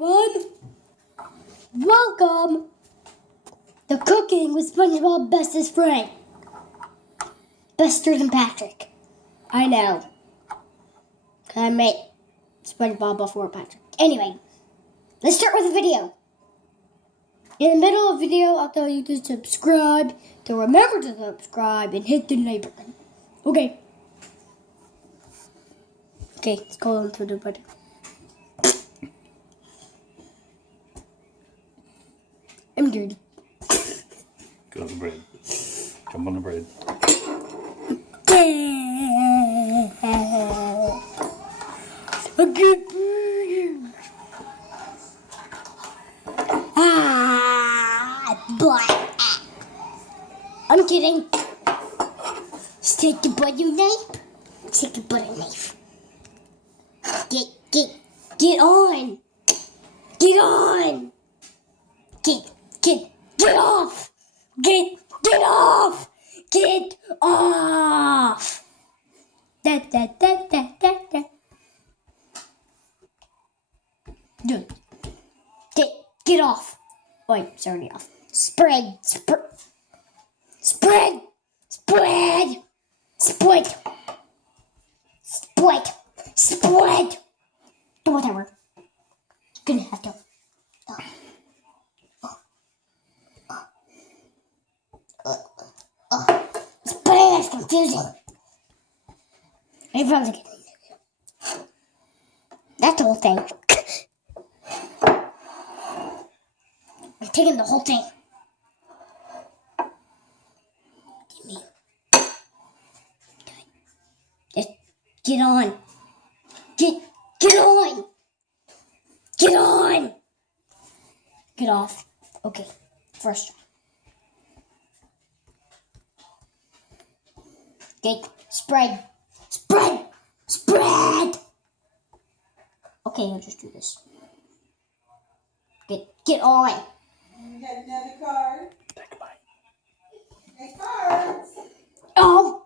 everyone. Welcome to Cooking with SpongeBob Bestest Friend. Bester than Patrick. I know. I met SpongeBob before Patrick. Anyway, let's start with the video. In the middle of the video, I'll tell you to subscribe, to remember to subscribe, and hit the like button. Okay. Okay, let's go on to the button. I'm dirty. Go on the bread. Jump on the bread. I'm kidding. Just take the butter knife. Take the butter knife. Get on. Get on. Get off. Get off. Get off. Da. Dude. Get off. Wait, it's already off. Spread. Whatever. Gonna have to. Spread is confusing. Everyone's like, that's the whole thing. I'm taking the whole thing. Give me. Just get on. Get on. Get on. Get off. Okay. First try. Okay. Spread. Okay, I'll just do this. Get on. You got another card? Take a bite. Hey, cards. Oh.